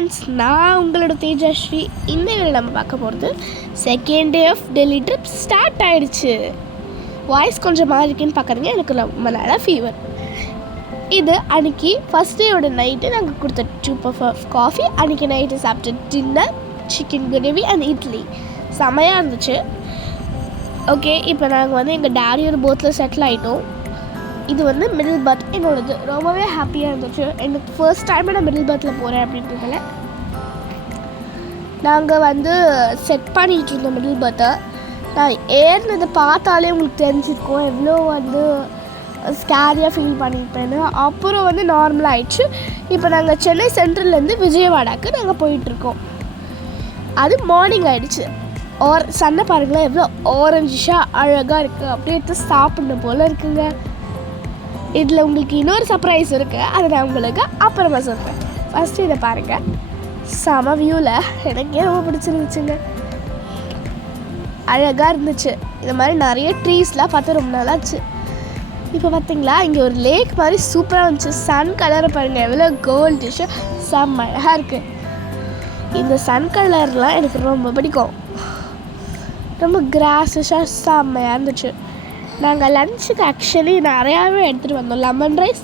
Friends, நான் உங்களோட தேஜஸ்ரீ. இந்த வீடியோவில் நம்ம பார்க்க போகிறது second day of Delhi trip start ஆகிடுச்சு. வாய்ஸ் கொஞ்சம் மாதிரி இருக்குன்னு பார்க்குறீங்க, எனக்கு ரொம்ப நல்லா ஃபீவர். இது அன்றைக்கி ஃபஸ்ட் டேயோட நைட்டு நாங்கள் கொடுத்த 2 cups ஆஃப் காஃபி. அன்றைக்கி நைட்டு சாப்பிட்ட dinner chicken gravy and idli செமையாக இருந்துச்சு. ஓகே, இப்போ நாங்கள் வந்து எங்கள் டேடியோட போத்தில் செட்டில் ஆகிட்டோம். இது வந்து மிடில் பர்த் என்னோடது. ரொம்பவே ஹாப்பியாக இருந்துச்சு. எனக்கு ஃபர்ஸ்ட் டைம் நான் மிடில் பர்த்தில் போகிறேன் அப்படின்றதுல நாங்கள் வந்து செட் பண்ணிகிட்டு இருந்தோம் மிடில் பர்த்தை. நான் ஏறினதை பார்த்தாலே உங்களுக்கு தெரிஞ்சிருக்கோம் எவ்வளோ வந்து ஸ்கேரியாக ஃபீல் பண்ணியிருப்பேன்னு. அப்புறம் வந்து நார்மலாக ஆயிடுச்சு. இப்போ நாங்கள் சென்னை சென்ட்ரல்லேருந்து விஜயவாடாவுக்கு நாங்கள் போயிட்டுருக்கோம். அது மார்னிங் ஆகிடுச்சு. சன்னை பாருங்களேன் எவ்வளோ ஆரஞ்சிஷாக அழகாக இருக்குது. அப்படியே எடுத்து சாப்பிடணும் போல் இருக்குங்க. இதில் உங்களுக்கு இன்னொரு சர்ப்ரைஸ் இருக்குது, அதை நான் உங்களுக்கு அப்புறமா சொல்கிறேன். ஃபஸ்ட்டு இதை பாருங்கள், செம வியூவில் எனக்கே ரொம்ப பிடிச்சிருந்துச்சுங்க. அழகாக இருந்துச்சு. இந்த மாதிரி நிறைய ட்ரீஸ்லாம் பார்த்து ரொம்ப நல்லாச்சு. இப்போ பார்த்தீங்களா, இங்கே ஒரு லேக் மாதிரி சூப்பராக இருந்துச்சு. சன் கலரை பாருங்கள் எவ்வளோ கோல்டிஷு, செம்ம அழகாக இருக்குது. இந்த சன் கலர்லாம் எனக்கு ரொம்ப பிடிக்கும். ரொம்ப கிராஸஸாக செம்மையாக இருந்துச்சு. நாங்கள் லஞ்சுக்கு ஆக்சுவலி நிறையாவே எடுத்துகிட்டு வந்தோம். லெமன் ரைஸ்,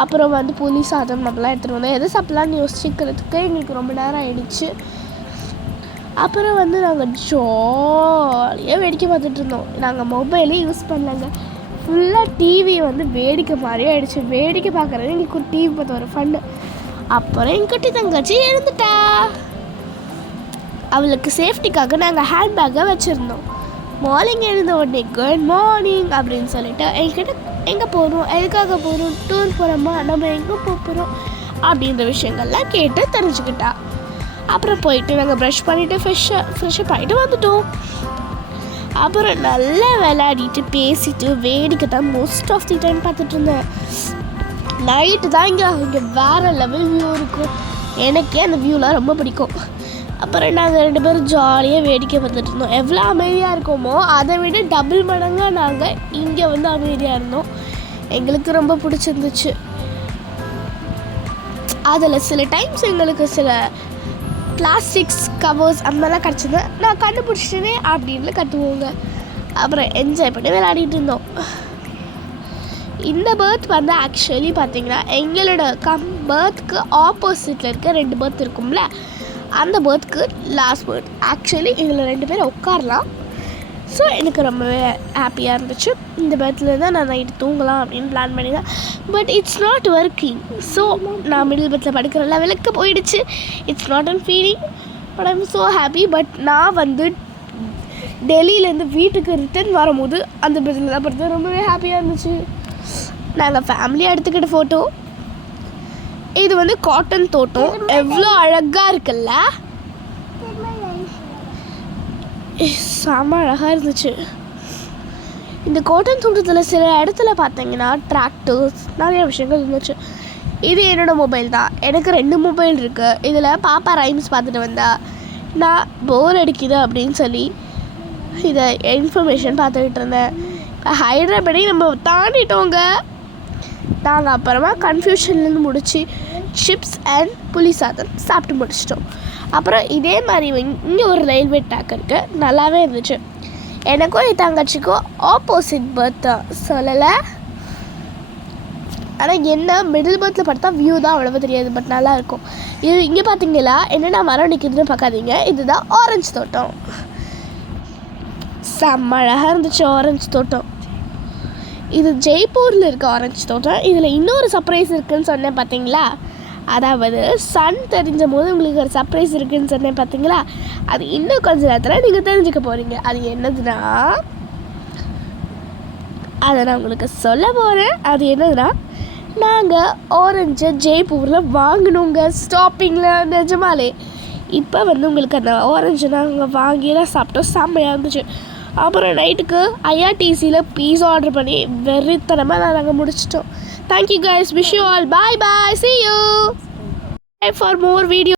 அப்புறம் வந்து புளி சாதம் அப்படிலாம் எடுத்துகிட்டு வந்தோம். எது சாப்பிட்லான்னு யோசிக்கிறதுக்கு எங்களுக்கு ரொம்ப நேரம் ஆகிடுச்சு. அப்புறம் வந்து நாங்கள் ஜாலியாக வேடிக்கை பார்த்துட்டு இருந்தோம். நாங்கள் மொபைலே யூஸ் பண்ணலங்க. ஃபுல்லாக டிவி வந்து வேடிக்கை மாதிரியே ஆகிடுச்சு. வேடிக்கை பார்க்குறது எங்களுக்கு ஒரு டிவி பார்த்து ஒரு ஃபண்டு. அப்புறம் என் குட்டி தங்கச்சி எழுந்துட்டா. அவளுக்கு சேஃப்டிக்காக நாங்கள் ஹேண்ட்பேக்கை வச்சுருந்தோம். மார்னிங் எழுந்த உடனே குட் மார்னிங் அப்படின்னு சொல்லிட்டு என்கிட்ட எங்கே போகிறோம், எதுக்காக போகிறோம், டூர் போகிறோமா, நம்ம எங்கே போகிறோம் அப்படின்ற விஷயங்கள்லாம் கேட்டு தெரிஞ்சுக்கிட்டா. அப்புறம் போயிட்டு நாங்கள் ப்ரஷ் பண்ணிவிட்டு ஃப்ரெஷ்ஷப் ஆகிட்டு வந்துட்டோம். அப்புறம் நல்லா விளையாடிட்டு பேசிட்டு வேடிக்கை தான் மோஸ்ட் ஆஃப் தி டைம் பார்த்துட்டு இருந்தேன். நைட்டு தான் இங்கே வேறு லெவல் வியூ இருக்கும். எனக்கே அந்த வியூலாம் ரொம்ப பிடிக்கும். அப்புறம் நாங்கள் 2 பேரும் ஜாலியாக வேடிக்கை பார்த்துட்டு இருந்தோம். எவ்வளோ அமைதியாக இருக்கோமோ அதை விட டபுள் மடங்காக நாங்கள் இங்கே வந்து அமைதியாக இருந்தோம். எங்களுக்கு ரொம்ப பிடிச்சிருந்துச்சு. அதில் சில டைம்ஸ் எங்களுக்கு சில பிளாஸ்டிக்ஸ் கவர்ஸ் அந்த மாதிரிலாம் கிடச்சிது. நான் கண்டுபிடிச்சிட்டேனே அப்படின்னு கற்றுவோங்க. அப்புறம் என்ஜாய் பண்ணி விளையாடிட்டு இருந்தோம். இந்த பர்த் வந்து ஆக்சுவலி பார்த்திங்கன்னா எங்களோட பர்த்துக்கு ஆப்போசிட்டில் இருக்க 2 பர்த் இருக்கும்ல, அந்த பர்த்துக்கு லாஸ்ட் பர்த். ஆக்சுவலி எங்களை 2 பேரும் உட்காரலாம். ஸோ எனக்கு ரொம்பவே ஹாப்பியாக இருந்துச்சு. இந்த பர்த்தில் தான் நான் நைட்டு தூங்கலாம் அப்படின்னு பிளான் பண்ணிதான். But it's not working. So நான் மிடில் பர்த்தில் படுக்கிற லெவலுக்கு போயிடுச்சு. It's not an feeling, but I'm so happy. But நான் வந்து டெல்லியிலேருந்து வீட்டுக்கு ரிட்டர்ன் வரும்போது அந்த பர்த்தில் தான் படுத்து ரொம்பவே ஹாப்பியாக இருந்துச்சு. நாங்கள் ஃபேமிலியாக எடுத்துக்கிட்ட ஃபோட்டோ. இது வந்து காட்டன் தோட்டம். எவ்வளோ அழகாக இருக்குல்ல, செம அழகாக இருந்துச்சு. இந்த காட்டன் தோட்டத்தில் சில இடத்துல பார்த்தீங்கன்னா டிராக்டர்ஸ் நிறைய விஷயங்கள் இருந்துச்சு. இது என்னோடய மொபைல் தான். எனக்கு 2 மொபைல் இருக்குது. இதில் பாப்பா ரைம்ஸ் பார்த்துட்டு வந்தா, நான் போர் அடிக்குது அப்படின்னு சொல்லி இதை இன்ஃபர்மேஷன் பார்த்துக்கிட்டு இருந்தேன். ஹைதராபாடே நம்ம தாண்டிட்டோங்க. நாங்கள் அப்புறமா கன்ஃபியூஷன்லேருந்து முடிச்சு சிப்ஸ் அண்ட் புளி சாதம் சாப்பிட்டு முடிச்சிட்டோம். அப்புறம் இதே மாதிரி இங்கே ஒரு ரயில்வே ட்ராக் இருக்குது, நல்லாவே இருந்துச்சு. எனக்கும் என் தங்கச்சிக்கும் ஆப்போசிட் பர்த் தான், சொல்லலை. ஆனால் என்ன மிடில் பர்த்தில் பார்த்தா வியூ தான் அவ்வளோவா தெரியாது, பட் நல்லாயிருக்கும். இது இங்கே பார்த்தீங்களா என்னென்ன மரம் நிற்கிதுன்னு பார்க்காதீங்க, இதுதான் ஆரஞ்சு தோட்டம். செம்ம அழகாக இருந்துச்சு ஆரஞ்சு தோட்டம். இது ஜெய்ப்பூரில் இருக்க ஆரஞ்சு தோட்டம். இதில் இன்னொரு சர்ப்ரைஸ் இருக்குதுன்னு சொன்னேன் பார்த்தீங்களா, அதாவது சன் தெரிஞ்ச போது உங்களுக்கு ஒரு சர்ப்ரைஸ் இருக்குதுன்னு சொன்னேன் பார்த்தீங்களா, அது இன்னும் கொஞ்ச நேரத்தில் நீங்கள் தெரிஞ்சுக்க போகிறீங்க. அது என்னதுன்னா, அதை நான் உங்களுக்கு சொல்ல போகிறேன். அது என்னதுன்னா, நாங்கள் ஆரஞ்சு ஜெய்ப்பூரில் வாங்கினோங்க ஸ்டாப்பிங்கில். நிஜமாலே இப்போ வந்து உங்களுக்கு அந்த ஆரஞ்சு நாங்கள் வாங்கிலாம் சாப்பிட்டோம், செம்மையாக இருந்துச்சு. அப்புறம் நைட்டுக்கு ஐஆர்டிசியில் பீஸா ஆர்டர் பண்ணி வெறித்தனமாக நாங்கள் முடிச்சிட்டோம். Thank you guys. Wish you all. Bye bye. See you. For more videos.